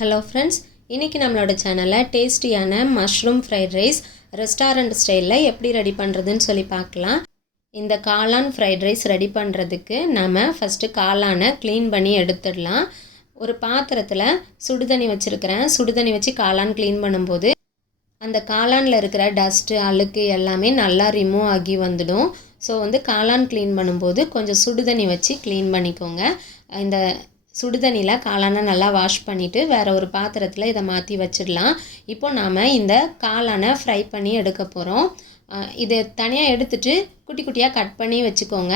Hello friends, இன்றைக்கி நம்மளோட சேனலில் டேஸ்டியான மஷ்ரூம் ஃப்ரைட் ரைஸ் ரெஸ்டாரண்ட் ஸ்டைலில் எப்படி ரெடி பண்ணுறதுன்னு சொல்லி பார்க்கலாம். இந்த காளான் ஃப்ரைட் ரைஸ் ரெடி பண்ணுறதுக்கு நம்ம ஃபஸ்ட்டு காளானை க்ளீன் பண்ணி எடுத்துடலாம். ஒரு பாத்திரத்தில் சுடுதண்ணி வச்சுருக்கிறேன். சுடுதண்ணி வச்சு காளான் க்ளீன் பண்ணும்போது அந்த காளானில் இருக்கிற டஸ்ட்டு அழுக்கு எல்லாமே நல்லா ரிமூவ் ஆகி வந்துடும். ஸோ காளான் க்ளீன் பண்ணும்போது கொஞ்சம் சுடுதண்ணி வச்சு க்ளீன் பண்ணிக்கோங்க. இந்த சுடுதண்ணியில் காளானை நல்லா வாஷ் பண்ணிவிட்டு வேறு ஒரு பாத்திரத்தில் இதை மாற்றி வச்சிடலாம். இப்போது நாம் இந்த காளானை ஃப்ரை பண்ணி எடுக்க போகிறோம். இதை தனியாக எடுத்துகிட்டு குட்டி குட்டியாக கட் பண்ணி வச்சுக்கோங்க.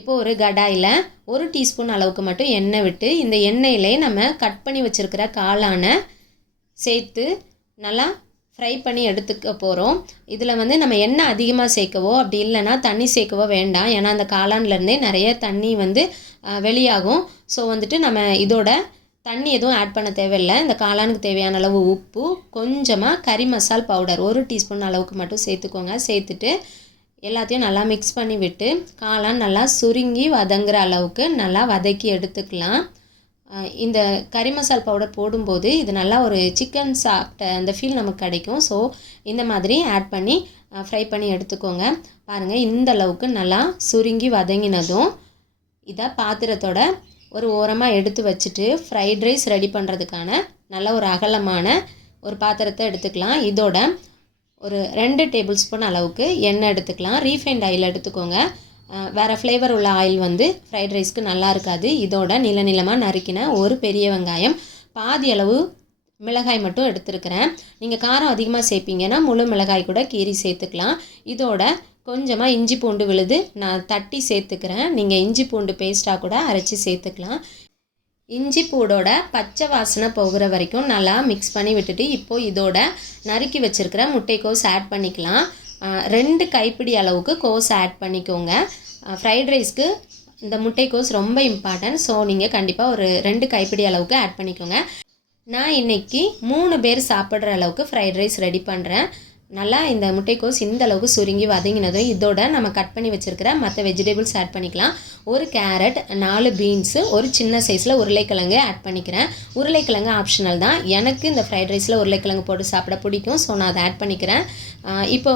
இப்போது ஒரு கடாயில் 1 டீஸ்பூன் அளவுக்கு மட்டும் எண்ணெய் விட்டு இந்த எண்ணெயிலே நம்ம கட் பண்ணி வச்சுருக்கிற காளானை சேர்த்து நல்லா ஃப்ரை பண்ணி எடுத்துக்க போகிறோம். இதில் நம்ம எண்ணெய் அதிகமாக சேர்க்கவோ அப்படி இல்லைன்னா தண்ணி சேர்க்கவோ வேண்டாம். ஏன்னா அந்த காளான்லேருந்தே நிறைய தண்ணி வெளியாகும். ஸோ நம்ம இதோட தண்ணி எதுவும் ஆட் பண்ண தேவையில்லை. இந்த காளானுக்கு தேவையான அளவு உப்பு, கொஞ்சமாக கறி மசால் பவுடர் 1 டீஸ்பூன் அளவுக்கு மட்டும் சேர்த்துக்கோங்க. சேர்த்துட்டு எல்லாத்தையும் நல்லா மிக்ஸ் பண்ணி விட்டு காளான் நல்லா சுருங்கி வதங்குற அளவுக்கு நல்லா வதக்கி எடுத்துக்கலாம். இந்த கறி மசால் பவுடர் போடும்போது இது நல்லா ஒரு சிக்கன் சாப்பிட்ட அந்த ஃபீல் நமக்கு கிடைக்கும். ஸோ இந்த மாதிரி ஆட் பண்ணி ஃப்ரை பண்ணி எடுத்துக்கோங்க. பாருங்கள், இந்த அளவுக்கு நல்லா சுருங்கி வதங்கினதும் இதை பாத்திரத்தோட ஒரு ஓரமாக எடுத்து வச்சுட்டு ஃப்ரைட் ரைஸ் ரெடி பண்ணுறதுக்கான நல்ல ஒரு அகலமான ஒரு பாத்திரத்தை எடுத்துக்கலாம். இதோட ஒரு 2 டேபிள் ஸ்பூன் அளவுக்கு எண்ணெய் எடுத்துக்கலாம். ரீஃபைண்ட் ஆயில் எடுத்துக்கோங்க. வேறு ஃப்ளேவர் உள்ள ஆயில் ஃப்ரைட் ரைஸ்க்கு நல்லா இருக்காது. இதோட நீளமாக நறுக்கின ஒரு பெரிய வெங்காயம், பாதி அளவு மிளகாய் மட்டும் எடுத்துருக்கிறேன். நீங்கள் காரம் அதிகமாக சேர்ப்பீங்கன்னா முழு மிளகாய் கூட கீரி சேர்த்துக்கலாம். இதோட கொஞ்சமாக இஞ்சி பூண்டு விழுது நான் தட்டி சேர்த்துக்கிறேன். நீங்கள் இஞ்சி பூண்டு பேஸ்ட்டாக கூட அரைச்சி சேர்த்துக்கலாம். இஞ்சி பூடோட பச்சை வாசனை போகிற வரைக்கும் நல்லா மிக்ஸ் பண்ணி விட்டுட்டு இப்போது இதோட நறுக்கி வச்சுருக்கிற முட்டைக்கோஸ் ஆட் பண்ணிக்கலாம். 2 கைப்பிடி அளவுக்கு கோஸ் ஆட் பண்ணிக்கோங்க. ஃப்ரைட் ரைஸ்க்கு இந்த முட்டைக்கோஸ் ரொம்ப இம்பார்ட்டன்ட். ஸோ நீங்கள் கண்டிப்பாக ஒரு 2 கைப்பிடி அளவுக்கு ஆட் பண்ணிக்கோங்க. நான் இன்றைக்கி 3 பேர் சாப்பிட்ற அளவுக்கு ஃப்ரைட் ரைஸ் ரெடி பண்ணுறேன். நல்லா இந்த முட்டைக்கோஸ் இந்த அளவுக்கு சுருங்கி வதங்கினதும் இதோட நம்ம கட் பண்ணி வச்சுருக்கிற மற்ற வெஜிடபிள்ஸ் ஆட் பண்ணிக்கலாம். ஒரு கேரட், 4 பீன்ஸு, ஒரு சின்ன சைஸில் உருளைக்கிழங்கு ஆட் பண்ணிக்கிறேன். உருளைக்கிழங்கு ஆப்ஷனல் தான். எனக்கு இந்த ஃப்ரைட் ரைஸில் உருளைக்கிழங்கு போட்டு சாப்பிட பிடிக்கும். ஸோ நான் அதை ஆட் பண்ணிக்கிறேன். இப்போ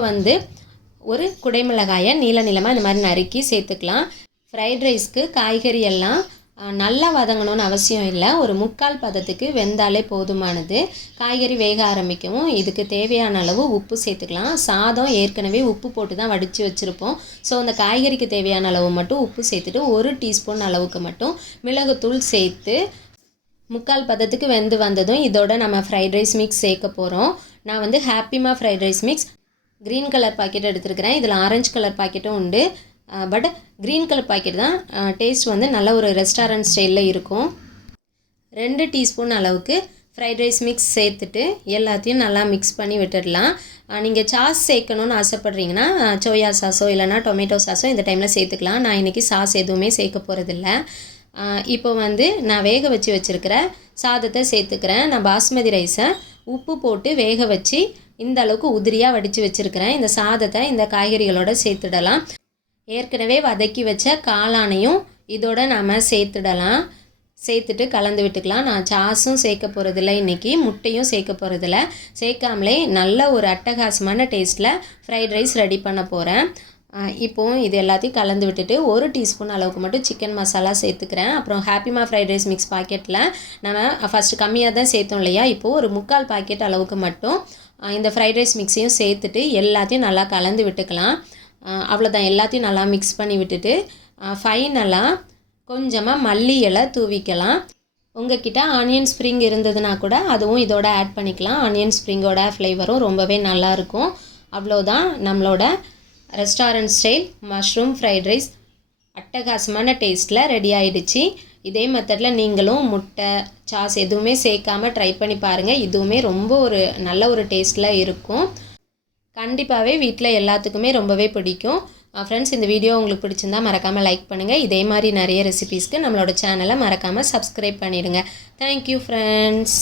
ஒரு குடைமிளகாயை நீளமாக இந்த மாதிரி நறுக்கி சேர்த்துக்கலாம். ஃப்ரைட் ரைஸ்க்கு காய்கறி எல்லாம் நல்லா வதங்கணும்னு அவசியம் இல்லை. ஒரு 3/4 பதத்துக்கு வெந்தாலே போதுமானது. காய்கறி வேக ஆரம்பிக்கவும் இதுக்கு தேவையான அளவு உப்பு சேர்த்துக்கலாம். சாதம் ஏற்கனவே உப்பு போட்டு தான் வடித்து வச்சுருப்போம். ஸோ அந்த காய்கறிக்கு தேவையான அளவு மட்டும் உப்பு சேர்த்துட்டு 1 டீஸ்பூன் அளவுக்கு மட்டும் மிளகுத்தூள் சேர்த்து 3/4 பதத்துக்கு வெந்து வந்ததும் இதோட நம்ம ஃப்ரைட் ரைஸ் மிக்ஸ் சேர்க்க போகிறோம். நான் ஹாப்பிமா fried rice mix green colour packet எடுத்துருக்கிறேன். இதில் ஆரஞ்சு கலர் பாக்கெட்டும் உண்டு. பட் க்ரீன் கலர் பாக்கெட் தான் டேஸ்ட் நல்ல ஒரு ரெஸ்டாரண்ட் ஸ்டைலில் இருக்கும். 2 டீஸ்பூன் அளவுக்கு ஃப்ரைட் ரைஸ் மிக்ஸ் சேர்த்துட்டு எல்லாத்தையும் நல்லா மிக்ஸ் பண்ணி விட்டுடலாம். நீங்கள் சாஸ் சேர்க்கணுன்னு ஆசைப்பட்றீங்கன்னா சோயா சாஸோ இல்லைனா டொமேட்டோ சாஸோ இந்த டைமில் சேர்த்துக்கலாம். நான் இன்றைக்கி சாஸ் எதுவுமே சேர்க்க போகிறதில்ல. இப்போ நான் வேக வச்சுருக்கிற சாதத்தை சேர்த்துக்கிறேன். நான் பாஸ்மதி ரைஸை உப்பு போட்டு வேக வச்சு இந்த அளவுக்கு உதிரியாக வடித்து வச்சுருக்கிறேன். இந்த சாதத்தை இந்த காய்கறிகளோடு சேர்த்துடலாம். ஏற்கனவே வதக்கி வச்ச காளானையும் இதோட நாம் சேர்த்துடலாம். சேர்த்துட்டு கலந்து விட்டுக்கலாம். நான் சாஸும் சேர்க்க போகிறதில்ல, இன்றைக்கி முட்டையும் சேர்க்க போகிறதில்ல. சேர்க்காமலே நல்ல ஒரு அட்டகாசமான டேஸ்ட்டில் ஃப்ரைட் ரைஸ் ரெடி பண்ண போகிறேன். இப்போது இது எல்லாத்தையும் கலந்து விட்டுட்டு 1 டீஸ்பூன் அளவுக்கு மட்டும் சிக்கன் மசாலா சேர்த்துக்கிறேன். அப்புறம் ஹாப்பிமா ஃப்ரைட் ரைஸ் மிக்ஸ் பாக்கெட்டில் நம்ம ஃபஸ்ட்டு கம்மியாக தான் சேர்த்தோம் இல்லையா. இப்போது ஒரு 3/4 பாக்கெட் அளவுக்கு மட்டும் இந்த ஃப்ரைட் ரைஸ் மிக்ஸையும் சேர்த்துட்டு எல்லாத்தையும் நல்லா கலந்து விட்டுக்கலாம். அவ்வளோதான், எல்லாத்தையும் நல்லா மிக்ஸ் பண்ணி விட்டுட்டு ஃபைனலாக கொஞ்சமாக மல்லி இலை தூவிக்கலாம். உங்கள்கிட்ட ஆனியன் ஸ்ப்ரிங் இருந்ததுன்னா கூட அதுவும் இதோட ஆட் பண்ணிக்கலாம். ஆனியன் ஸ்ப்ரிங்கோட ஃப்ளேவரும் ரொம்பவே நல்லாயிருக்கும். அவ்வளோதான், நம்மளோட restaurant style mushroom fried rice அட்டகாசமான டேஸ்ட்டில் ரெடி ஆகிடுச்சு. இதே மெத்தடில் நீங்களும் முட்டை, சாஸ் எதுவுமே சேர்க்காமல் ட்ரை பண்ணி பாருங்கள். இதுவுமே ரொம்ப ஒரு நல்ல ஒரு டேஸ்ட்டில் இருக்கும். கண்டிப்பாகவே வீட்டில் எல்லாத்துக்குமே ரொம்பவே பிடிக்கும். ஃப்ரெண்ட்ஸ், இந்த வீடியோ உங்களுக்கு பிடிச்சிருந்தால் மறக்காமல் லைக் பண்ணுங்கள். இதே மாதிரி நிறைய ரெசிபீஸ்க்கு நம்மளோட சேனலை மறக்காமல் சப்ஸ்கிரைப் பண்ணிவிடுங்க. Thank you friends.